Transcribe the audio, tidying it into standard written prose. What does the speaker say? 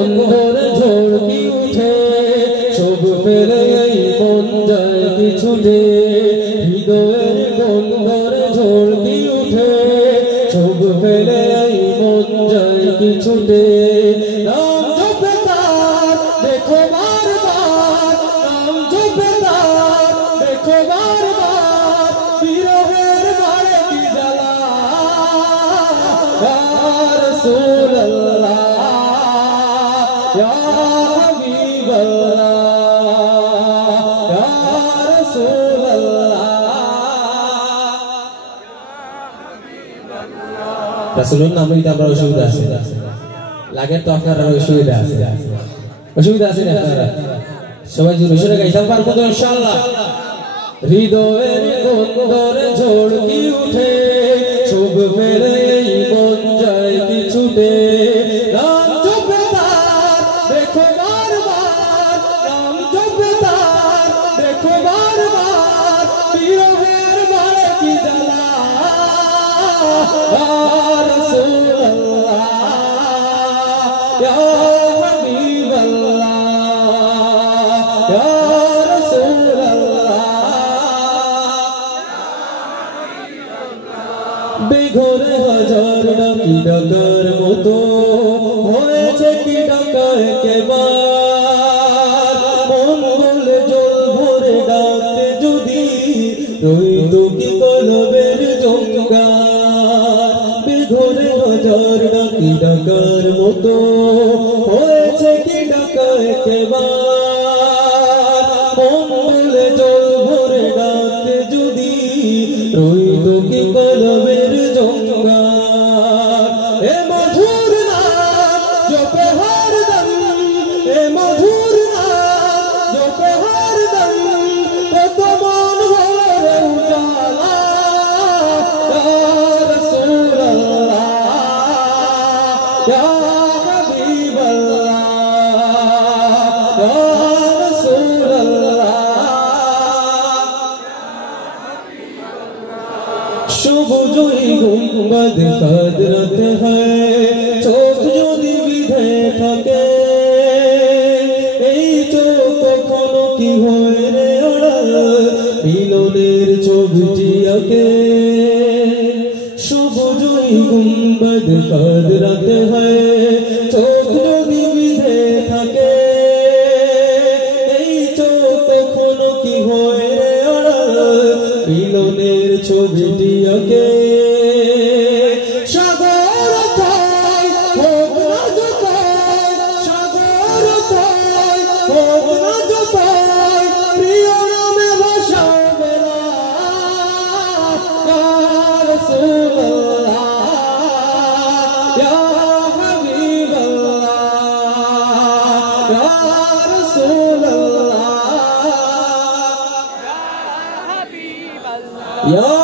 বন্ধর ঝড়কি উঠে সব ফেলে মন যায় পিছুটে হৃদয়ের বন্ধর ঝড়কি উঠে সব ফেলে মন যায় পিছুটে নাম জপে তার দেখো বারবার নাম জপে তার দেখো বারবার বিরহের বাড়ে কি জ্বালা রাসূলুল্লাহ या हबीब अल्लाह या रसूल अल्लाह रसूलुल्लाह नाम এটা আমরা অসুবিধা আছে লাগে তো আপনারা অসুবিধা আছে না আপনারা সবাই জোরে গাইতে পারবো তো ইনশাআল্লাহ হৃদয়ের বন্দর ঝড়কি উঠে সব ফেলে মন যায় পিছুটে বেঘরে হাজার ডাকি ডাকার মতো হয়েছে কি ডাকা একেবার মন বলে জল ভরে ডাকতে যদি রইত কি কলবের জঙ্গার বেঘরে হাজার ডাকি ডাকার মতো হয়েছে কি ডাকা একেবার মন বলে জল ভরে ডাকতে যদি রইত কি কলবের জঙ্গার এ মধুর নাম জপে হরদম এ মধুর নাম জপে হরদম কত মন ভরে উজালা ইয়া রাসূলুল্লাহ ইয়া হাবিবাল্লাহ ইয়া রাসূলুল্লাহ সবুজ গুম্বদ কদরত হয় চোখ যদি বিধে থাকে এই চোখ কখনো কি হয় রে আড়াল মিলনের ছবিটি আঁকে সবুজ গুম্বদ কদরত হয় চোখ যদি বিধে থাকে এই চোখ কখনো কি হয় রে আড়াল মিলনের ছবিটি আঁকে সাগর তাই হোক না যতাই সাগর তাই হোক না যতাই প্রিয় নামে ভাসাবে না ইয়া রাসূলুল্লাহ ইয়া হাবিবাল্লাহ ইয়া রাসূলুল্লাহ ইয়া